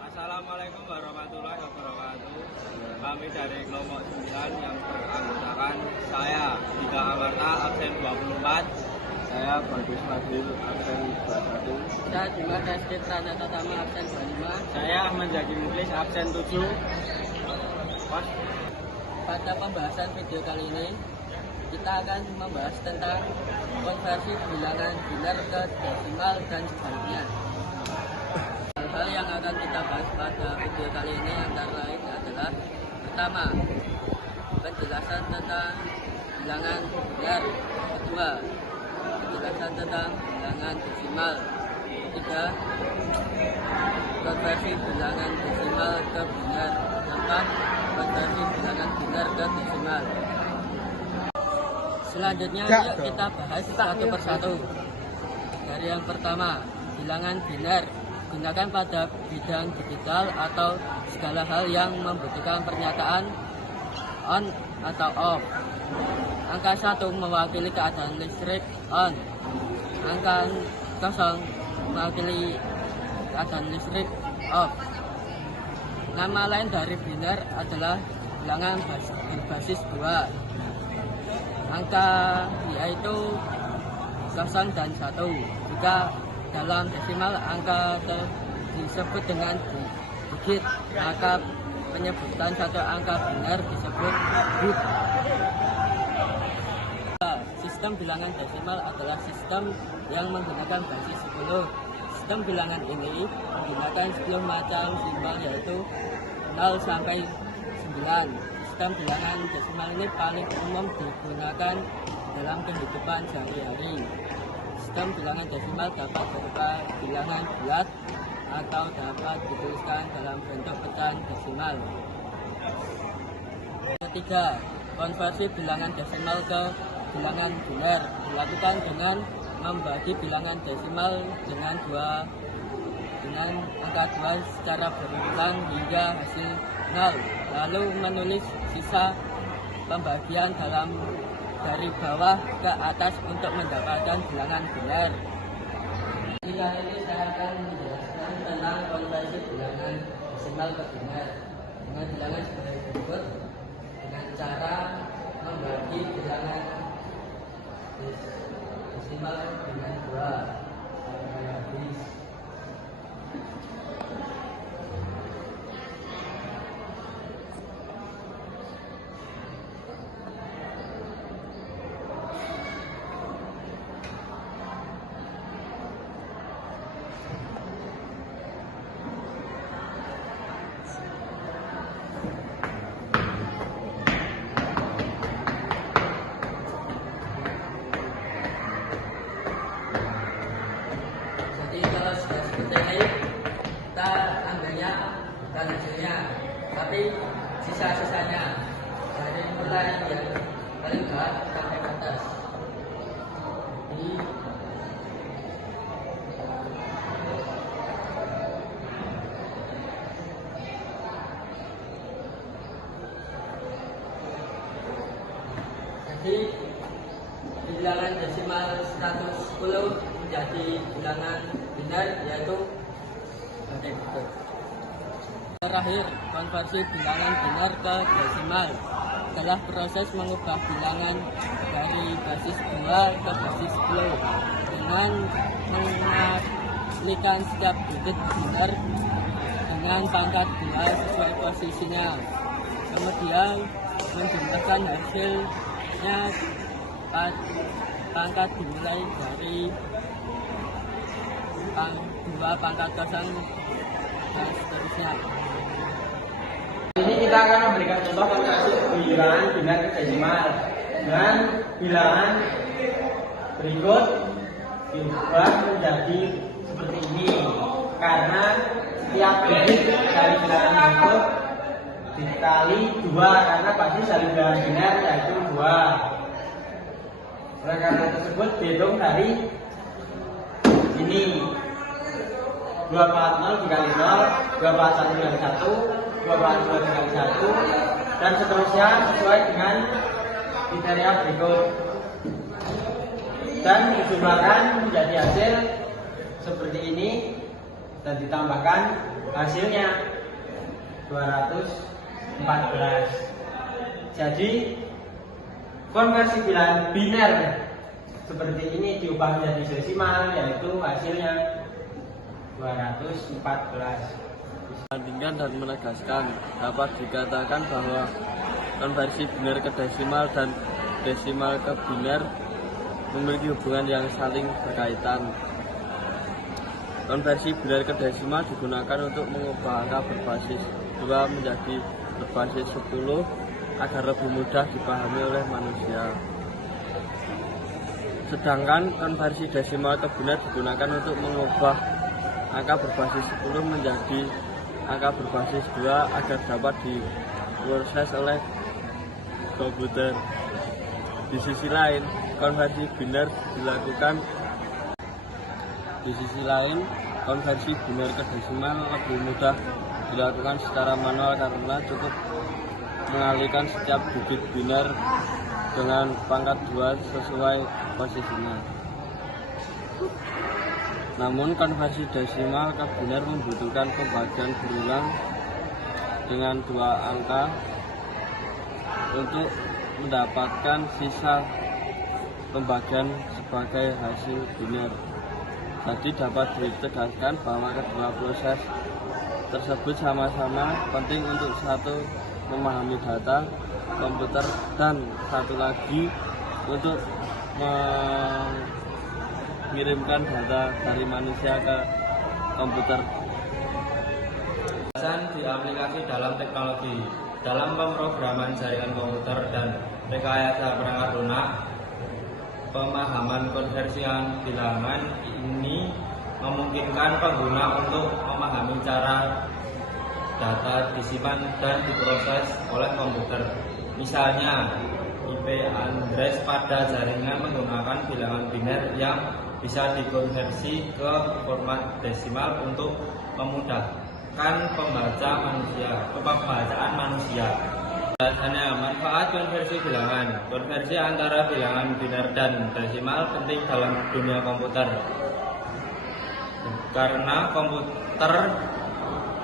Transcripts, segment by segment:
Assalamualaikum warahmatullahi wabarakatuh. Kami dari kelompok 9 yang beranggotakan saya Dika Amarta absen 24, saya Bagus Fadil absen 21, Saya Dimas Rizky Pranata Tama absen 25. saya Ahmad Zaki Muklis absen 7. Pada pembahasan video kali ini kita akan membahas tentang konversi bilangan biner ke desimal dan sebaliknya. Hal yang akan kita bahas pada video kali ini antara lain adalah: pertama, penjelasan tentang bilangan biner; kedua, penjelasan tentang bilangan desimal; ketiga, konversi bilangan desimal ke biner; keempat, konversi bilangan biner ke desimal. Selanjutnya yuk kita bahas satu persatu. Dari yang pertama, bilangan biner digunakan pada bidang digital atau segala hal yang membutuhkan pernyataan on atau off. Angka 1 mewakili keadaan listrik on, angka 0 mewakili keadaan listrik off. Nama lain dari biner adalah bilangan berbasis 2. Angka yaitu 0 dan 1. Jika dalam desimal angka disebut dengan digit, maka penyebutan satu angka biner disebut bit. Sistem bilangan desimal adalah sistem yang menggunakan basis 10. Sistem bilangan ini menggunakan 10 macam simbol, yaitu 0 sampai 9. Sistem bilangan desimal ini paling umum digunakan dalam kehidupan sehari-hari. Sistem bilangan desimal dapat berupa bilangan bulat atau dapat dituliskan dalam bentuk pecahan desimal. Ketiga, konversi bilangan desimal ke bilangan biner dilakukan dengan membagi bilangan desimal dengan angka 2 secara berulang hingga hasil 0, lalu menulis sisa pembagian dari bawah ke atas untuk mendapatkan bilangan biner. Di kali ini saya akan menjelaskan tentang konversi bilangan desimal ke biner dengan bilangan sebagai berikut, dengan cara membagi bilangan desimal dengan 2. Kalau sudah seperti ini, kita ambilnya bukan hasilnya, tapi sisa-sisanya dari mulai yang paling bawah sampai ke atas. Jadi bilangan desimal 110 menjadi bilangan biner, yaitu sebagai berikut. Terakhir, konversi bilangan biner ke desimal adalah proses mengubah bilangan dari basis 2 ke basis 10 dengan mengalihkan setiap digit biner dengan pangkat 2 sesuai posisinya, kemudian menjumlahkan hasilnya pangkat dimulai dari 2 pangkat 0 dan seterusnya. Ini kita akan memberikan contoh konversi bilangan biner ke desimal dengan bilangan berikut diubah menjadi seperti ini, karena setiap digit dari bilangan berikut dikali 2, karena basis dari bilangan biner yaitu 2. Oleh karena tersebut dihitung dari ini. 240 dikali 0, 241 dikali 1, 242 dikali 1, dan seterusnya sesuai dengan kriteria berikut. Dan dijumlahkan menjadi hasil seperti ini dan ditambahkan hasilnya 214. Jadi konversi bilangan biner seperti ini diubah menjadi desimal, yaitu hasilnya 214. Bandingkan dan menegaskan, dapat dikatakan bahwa konversi biner ke desimal dan desimal ke biner memiliki hubungan yang saling berkaitan. Konversi biner ke desimal digunakan untuk mengubah angka berbasis 2 menjadi berbasis 10 agar lebih mudah dipahami oleh manusia. Sedangkan konversi desimal ke biner digunakan untuk mengubah angka berbasis 10 menjadi angka berbasis 2 agar dapat diproses oleh komputer. Di sisi lain, konversi biner ke desimal lebih mudah dilakukan secara manual karena cukup mengalihkan setiap bibit biner dengan pangkat 2 sesuai posisinya. Namun konversi desimal ke biner membutuhkan pembagian berulang dengan 2 angka untuk mendapatkan sisa pembagian sebagai hasil biner. Jadi dapat ditegaskan bahwa kedua proses tersebut sama-sama penting untuk satu memahami data komputer dan satu lagi untuk mengirimkan data dari manusia ke komputer. Pembahasan di aplikasi dalam teknologi, dalam pemrograman jaringan komputer dan rekayasa perangkat lunak. Pemahaman konversian bilangan ini memungkinkan pengguna untuk memahami cara data disimpan dan diproses oleh komputer. Misalnya, IP address pada jaringan menggunakan bilangan biner yang bisa dikonversi ke format desimal untuk memudahkan pembacaan manusia. Biasanya manfaat konversi bilangan. Konversi antara bilangan biner dan desimal penting dalam dunia komputer. Karena komputer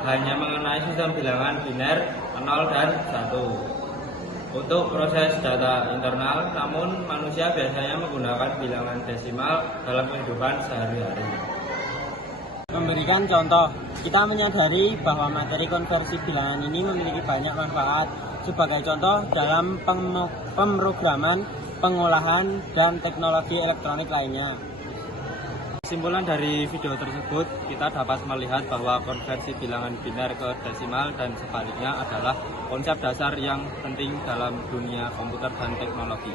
hanya mengenai sistem bilangan biner 0 dan 1 untuk proses data internal, namun manusia biasanya menggunakan bilangan desimal dalam kehidupan sehari-hari. Memberikan contoh, kita menyadari bahwa materi konversi bilangan ini memiliki banyak manfaat. Sebagai contoh, dalam pemrograman, pengolahan, dan teknologi elektronik lainnya. Kesimpulan dari video tersebut, kita dapat melihat bahwa konversi bilangan biner ke desimal dan sebaliknya adalah konsep dasar yang penting dalam dunia komputer dan teknologi.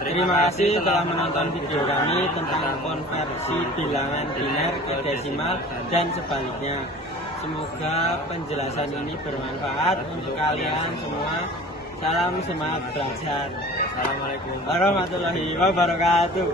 Terima kasih telah menonton video kami tentang konversi bilangan biner ke desimal dan sebaliknya. Semoga penjelasan ini bermanfaat untuk kalian semua. Salam semangat belajar. Assalamualaikum warahmatullahi wabarakatuh.